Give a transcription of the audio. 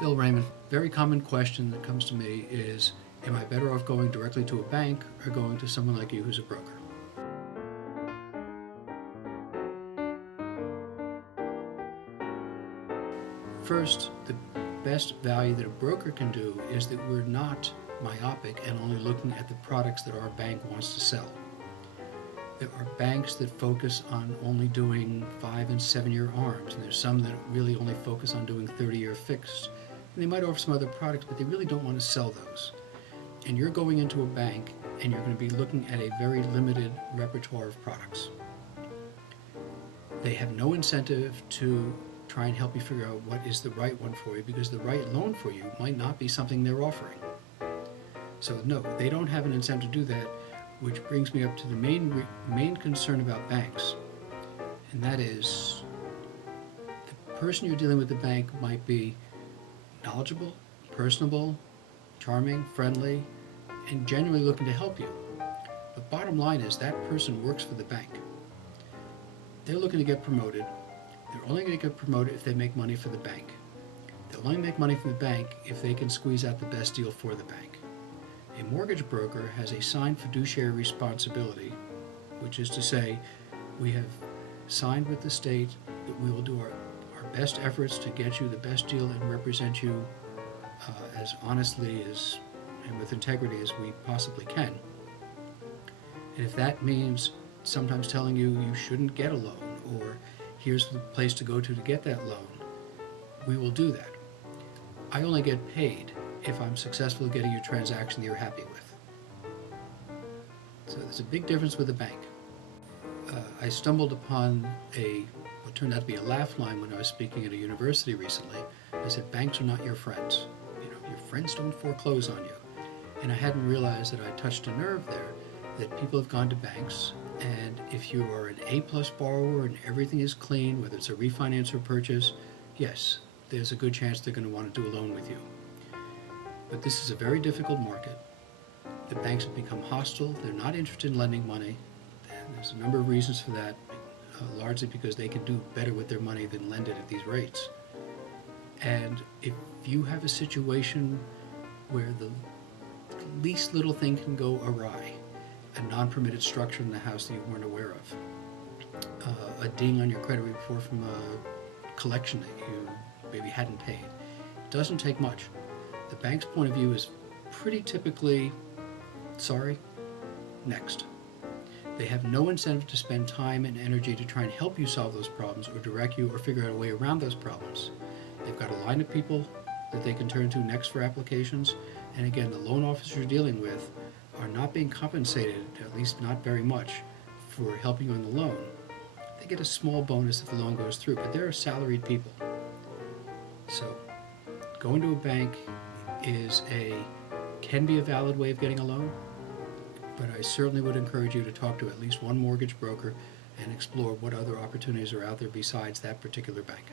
Bill Rayman. Very common question that comes to me is, am I better off going directly to a bank or going to someone like you who's a broker? First, the best value that a broker can do is that we're not myopic and only looking at the products that our bank wants to sell. There are banks that focus on only doing 5 and 7 year ARMs, and there's some that really only focus on doing 30-year fixed. And they might offer some other products, but they really don't want to sell those. And you're going into a bank and you're going to be looking at a very limited repertoire of products. They have no incentive to try and help you figure out what is the right one for you, because the right loan for you might not be something they're offering. So no, they don't have an incentive to do that, which brings me up to the main concern about banks, and that is the person you're dealing with at the bank might be knowledgeable, personable, charming, friendly, and genuinely looking to help you. But bottom line is that person works for the bank. They're looking to get promoted. They're only going to get promoted if they make money for the bank. They'll only make money from the bank if they can squeeze out the best deal for the bank. A mortgage broker has a signed fiduciary responsibility, which is to say, we have signed with the state that we will do our best efforts to get you the best deal and represent you as honestly and with integrity as we possibly can. And if that means sometimes telling you you shouldn't get a loan, or here's the place to go to get that loan, we will do that. I only get paid if I'm successful at getting you a transaction that you're happy with. So there's a big difference with a bank. I stumbled upon what turned out to be a laugh line when I was speaking at a university recently. I said, banks are not your friends. Your friends don't foreclose on you. And I hadn't realized that I touched a nerve there, that people have gone to banks, and if you are an A-plus borrower and everything is clean, whether it's a refinance or purchase, yes, there's a good chance they're going to want to do a loan with you. But this is a very difficult market. The banks have become hostile. They're not interested in lending money. And there's a number of reasons for that, largely because they can do better with their money than lend it at these rates. And if you have a situation where the least little thing can go awry, a non-permitted structure in the house that you weren't aware of, a ding on your credit report from a collection that you maybe hadn't paid, it doesn't take much. The bank's point of view is pretty typically, sorry, next. They have no incentive to spend time and energy to try and help you solve those problems or direct you or figure out a way around those problems. They've got a line of people that they can turn to next for applications, and again, the loan officers you're dealing with are not being compensated, at least not very much, for helping you on the loan. They get a small bonus if the loan goes through, but they're salaried people. So going to a bank can be a valid way of getting a loan, but I certainly would encourage you to talk to at least one mortgage broker and explore what other opportunities are out there besides that particular bank.